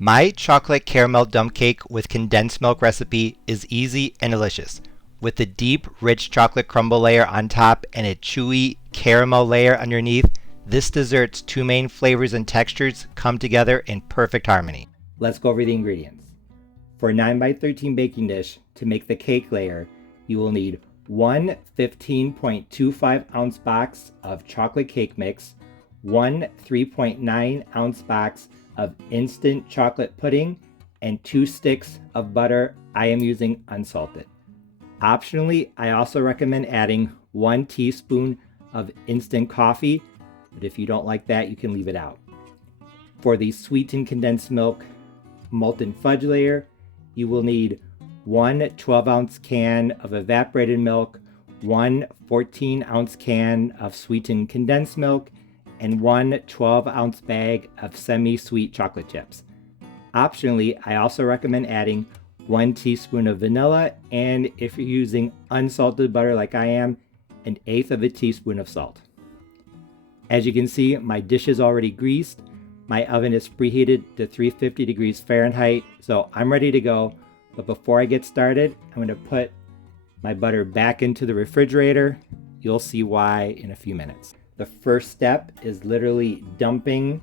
My chocolate caramel dump cake with condensed milk recipe is easy and delicious. With a deep, rich chocolate crumble layer on top and a chewy caramel layer underneath, this dessert's two main flavors and textures come together in perfect harmony. Let's go over the ingredients. For a 9x13 baking dish, to make the cake layer, you will need one 15.25 ounce box of chocolate cake mix, one 3.9 ounce box of instant chocolate pudding, and 2 sticks of butter. I am using unsalted. Optionally, I also recommend adding 1 teaspoon of instant coffee, but if you don't like that, you can leave it out. For the sweetened condensed milk molten fudge layer, you will need one 12-ounce can of evaporated milk, one 14-ounce can of sweetened condensed milk, and one 12-ounce bag of semi-sweet chocolate chips. Optionally, I also recommend adding 1 teaspoon of vanilla, and if you're using unsalted butter like I am, 1/8 of a teaspoon of salt. As you can see, my dish is already greased. My oven is preheated to 350 degrees Fahrenheit, so I'm ready to go. But before I get started, I'm going to put my butter back into the refrigerator. You'll see why in a few minutes. The first step is literally dumping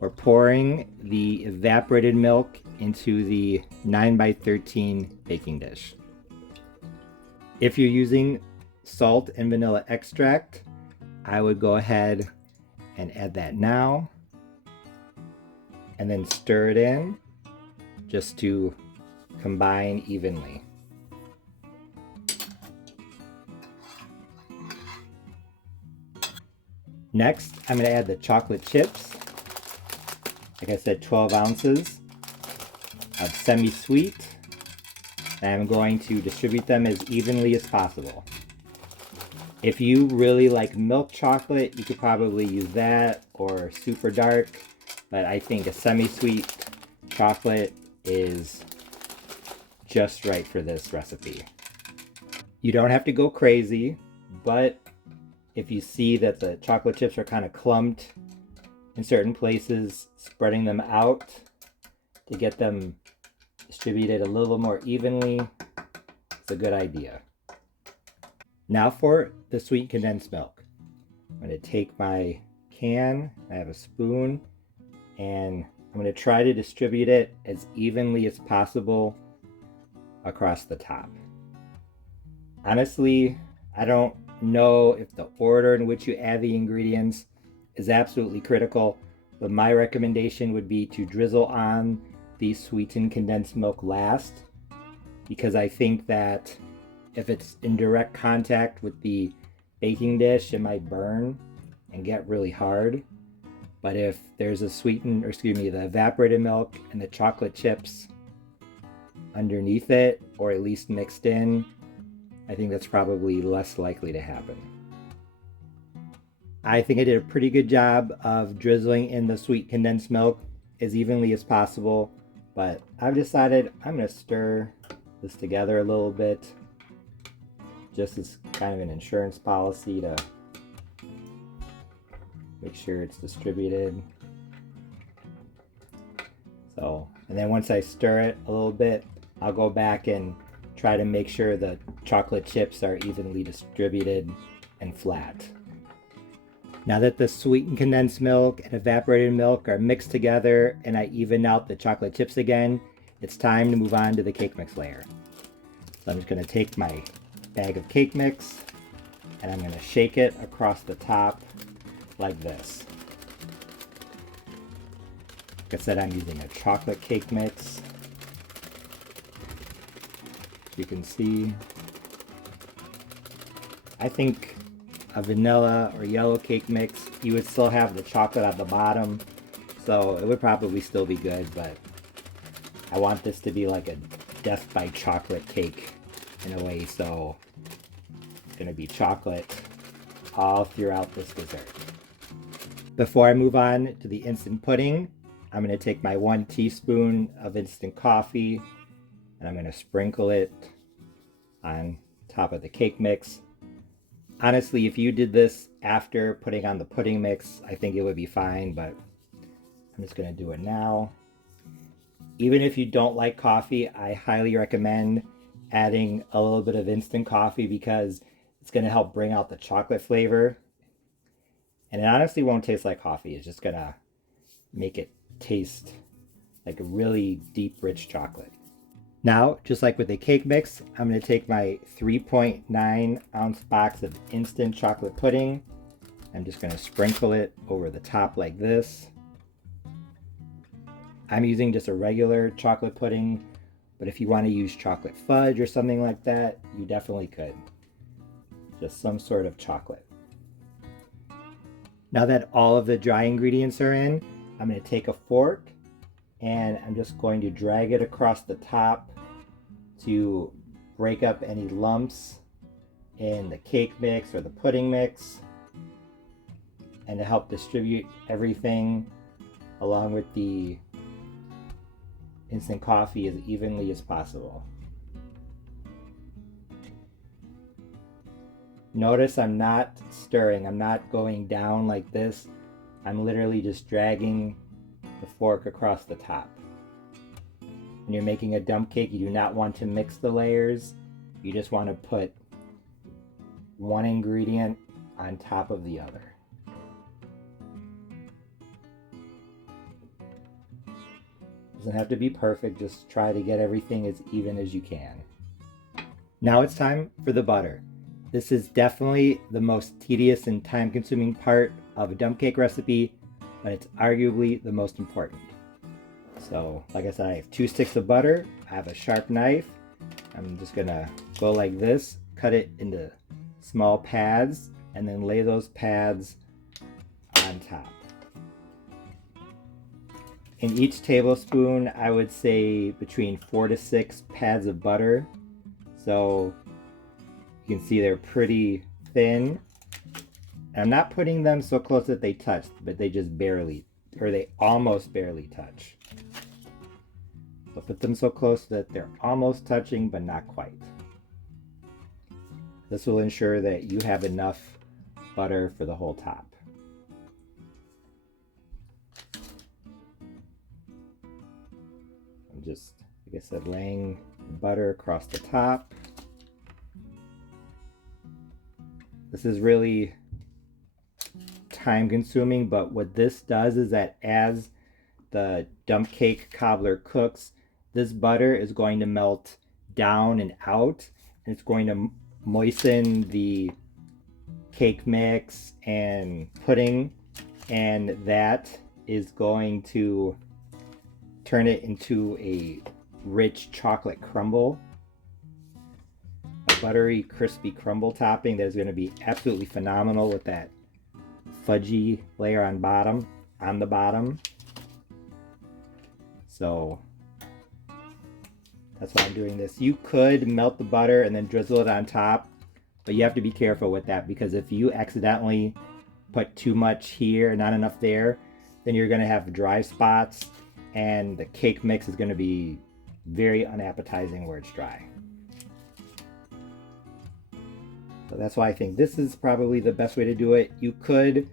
or pouring the evaporated milk into the 9x13 baking dish. If you're using salt and vanilla extract, I would go ahead and add that now and then stir it in just to combine evenly. Next, I'm going to add the chocolate chips. Like I said, 12 ounces of semi-sweet. And I'm going to distribute them as evenly as possible. If you really like milk chocolate, you could probably use that or super dark, but I think a semi-sweet chocolate is just right for this recipe. You don't have to go crazy, but if you see that the chocolate chips are kind of clumped in certain places, spreading them out to get them distributed a little more evenly is a good idea. Now for the sweet condensed milk. I'm going to take my can, I have a spoon, and I'm going to try to distribute it as evenly as possible across the top. Honestly, I don't know if the order in which you add the ingredients is absolutely critical, but my recommendation would be to drizzle on the sweetened condensed milk last, because I think that if it's in direct contact with the baking dish, it might burn and get really hard. But if there's a the evaporated milk and the chocolate chips underneath it, or at least mixed in, I think that's probably less likely to happen. I think I did a pretty good job of drizzling in the sweet condensed milk as evenly as possible, but I've decided I'm going to stir this together a little bit, just as kind of an insurance policy to make sure it's distributed. And then once I stir it a little bit, I'll go back and try to make sure the chocolate chips are evenly distributed and flat. Now that the sweetened condensed milk and evaporated milk are mixed together and I even out the chocolate chips again, it's time to move on to the cake mix layer. So I'm just going to take my bag of cake mix and I'm going to shake it across the top like this. Like I said, I'm using a chocolate cake mix. You can see, I think a vanilla or yellow cake mix, you would still have the chocolate at the bottom, so it would probably still be good, but I want this to be like a death by chocolate cake in a way, so it's going to be chocolate all throughout this dessert. Before I move on to the instant pudding, I'm going to take my 1 teaspoon of instant coffee and I'm going to sprinkle it on top of the cake mix. Honestly, if you did this after putting on the pudding mix, I think it would be fine, but I'm just going to do it now. Even if you don't like coffee, I highly recommend adding a little bit of instant coffee because it's going to help bring out the chocolate flavor. And it honestly won't taste like coffee. It's just going to make it taste like a really deep, rich chocolate. Now, just like with the cake mix, I'm going to take my 3.9 ounce box of instant chocolate pudding. I'm just going to sprinkle it over the top like this. I'm using just a regular chocolate pudding, but if you want to use chocolate fudge or something like that, you definitely could. Just some sort of chocolate. Now that all of the dry ingredients are in, I'm going to take a fork and I'm just going to drag it across the top to break up any lumps in the cake mix or the pudding mix, and to help distribute everything along with the instant coffee as evenly as possible. Notice I'm not stirring, I'm not going down like this. I'm literally just dragging the fork across the top. When you're making a dump cake, you do not want to mix the layers. You just want to put one ingredient on top of the other. Doesn't have to be perfect, just try to get everything as even as you can. Now it's time for the butter. This is definitely the most tedious and time-consuming part of a dump cake recipe, but it's arguably the most important. So, like I said, I have 2 sticks of butter, I have a sharp knife. I'm just gonna go like this, cut it into small pads, and then lay those pads on top. In each tablespoon, I would say between 4 to 6 pads of butter. So you can see they're pretty thin. And I'm not putting them so close that they touch, but they just barely, or they almost barely touch. So put them so close that they're almost touching, but not quite. This will ensure that you have enough butter for the whole top. I'm just, like I said, laying butter across the top. This is really time consuming, but what this does is that as the dump cake cobbler cooks, this butter is going to melt down and out, and it's going to moisten the cake mix and pudding, and that is going to turn it into a rich chocolate crumble, a buttery, crispy crumble topping that is going to be absolutely phenomenal with that fudgy layer on the bottom. So that's why I'm doing this. You could melt the butter and then drizzle it on top, but you have to be careful with that, because if you accidentally put too much here and not enough there, then you're going to have dry spots, and the cake mix is going to be very unappetizing where it's dry. So that's why I think this is probably the best way to do it. You could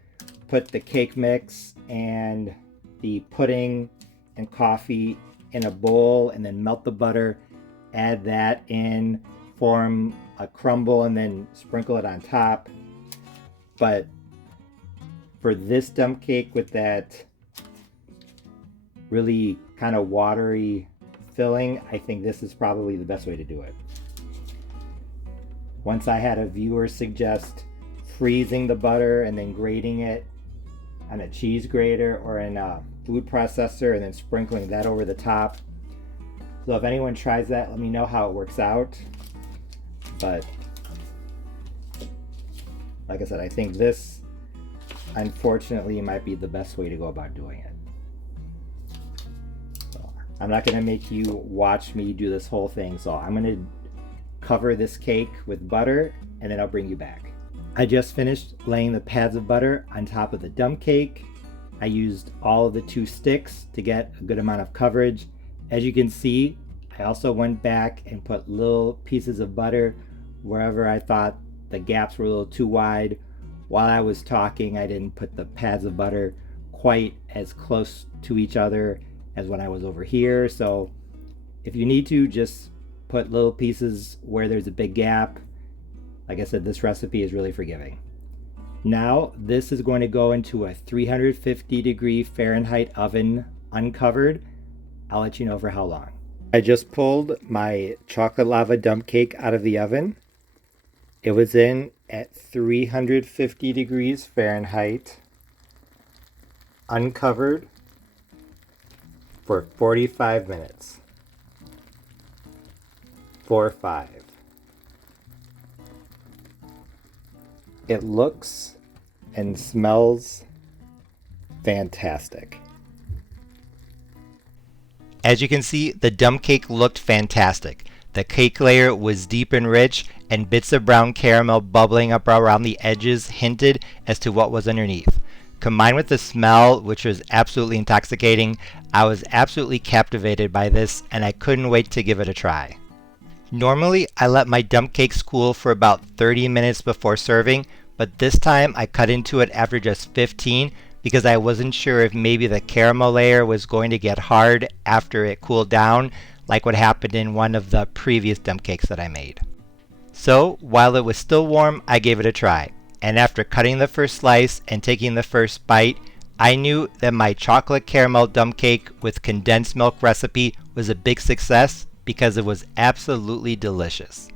put the cake mix and the pudding and coffee in a bowl and then melt the butter, add that in, form a crumble, and then sprinkle it on top. But for this dump cake with that really kind of watery filling, I think this is probably the best way to do it. Once I had a viewer suggest freezing the butter and then grating it on a cheese grater or in a food processor and then sprinkling that over the top. So if anyone tries that, let me know how it works out. But like I said, I think this unfortunately might be the best way to go about doing it. So I'm not going to make you watch me do this whole thing, so I'm going to cover this cake with butter and then I'll bring you back. I just finished laying the pads of butter on top of the dump cake. I used all of the 2 sticks to get a good amount of coverage. As you can see, I also went back and put little pieces of butter wherever I thought the gaps were a little too wide. While I was talking, I didn't put the pads of butter quite as close to each other as when I was over here. So if you need to, just put little pieces where there's a big gap. Like I said, this recipe is really forgiving. Now this is going to go into a 350 degree Fahrenheit oven uncovered. I'll let you know for how long. I just pulled my chocolate lava dump cake out of the oven. It was in at 350 degrees Fahrenheit, uncovered, for 45 minutes. 4-5. It looks and smells fantastic. As you can see, the dump cake looked fantastic. The cake layer was deep and rich, and bits of brown caramel bubbling up around the edges hinted as to what was underneath. Combined with the smell, which was absolutely intoxicating, I was absolutely captivated by this, and I couldn't wait to give it a try. Normally, I let my dump cakes cool for about 30 minutes before serving, but this time I cut into it after just 15 because I wasn't sure if maybe the caramel layer was going to get hard after it cooled down, like what happened in one of the previous dump cakes that I made. So, while it was still warm, I gave it a try, and after cutting the first slice and taking the first bite, I knew that my chocolate caramel dump cake with condensed milk recipe was a big success because it was absolutely delicious.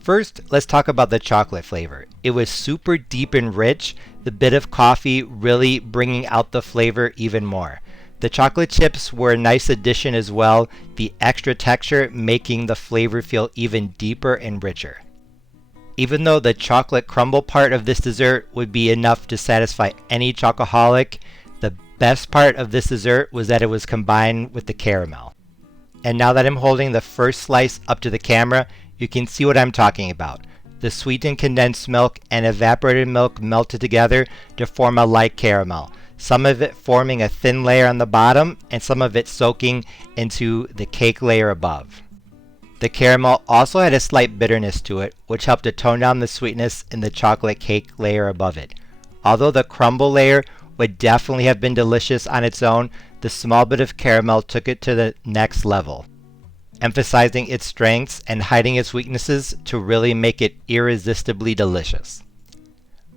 First, let's talk about the chocolate flavor. It was super deep and rich, the bit of coffee really bringing out the flavor even more. The chocolate chips were a nice addition as well, the extra texture making the flavor feel even deeper and richer. Even though the chocolate crumble part of this dessert would be enough to satisfy any chocoholic, the best part of this dessert was that it was combined with the caramel. And now that I'm holding the first slice up to the camera, you can see what I'm talking about. The sweetened condensed milk and evaporated milk melted together to form a light caramel, some of it forming a thin layer on the bottom and some of it soaking into the cake layer above. The caramel also had a slight bitterness to it, which helped to tone down the sweetness in the chocolate cake layer above it. Although the crumble layer would definitely have been delicious on its own, the small bit of caramel took it to the next level, emphasizing its strengths and hiding its weaknesses to really make it irresistibly delicious.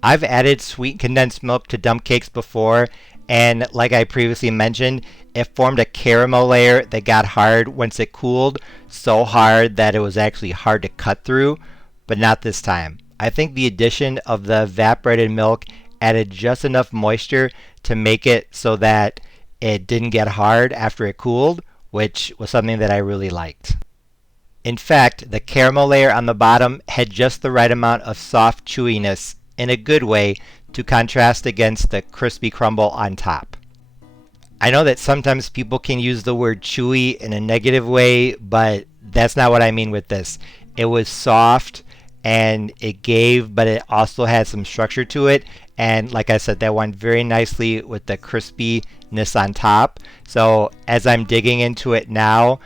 I've added sweet condensed milk to dump cakes before, and like I previously mentioned, it formed a caramel layer that got hard once it cooled, so hard that it was actually hard to cut through, but not this time. I think the addition of the evaporated milk added just enough moisture to make it so that it didn't get hard after it cooled, which was something that I really liked. In fact, the caramel layer on the bottom had just the right amount of soft chewiness in a good way to contrast against the crispy crumble on top. I know that sometimes people can use the word chewy in a negative way, but that's not what I mean with this. It was soft and it gave, but it also had some structure to it. And like I said, that went very nicely with the crispiness on top. So as I'm digging into it now,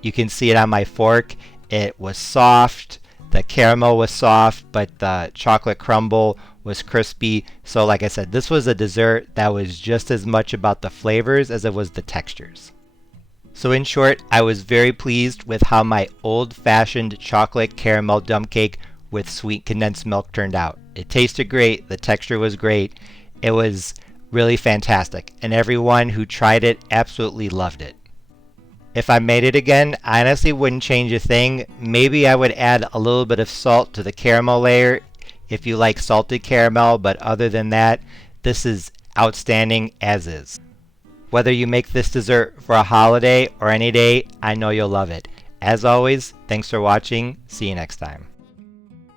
you can see it on my fork. It was soft. The caramel was soft, but the chocolate crumble was crispy. So like I said, this was a dessert that was just as much about the flavors as it was the textures. So in short, I was very pleased with how my old-fashioned chocolate caramel dump cake with sweet condensed milk turned out. It tasted great, the texture was great, it was really fantastic, and everyone who tried it absolutely loved it. If I made it again, I honestly wouldn't change a thing. Maybe I would add a little bit of salt to the caramel layer if you like salted caramel, but other than that, this is outstanding as is. Whether you make this dessert for a holiday or any day, I know you'll love it. As always, thanks for watching. See you next time.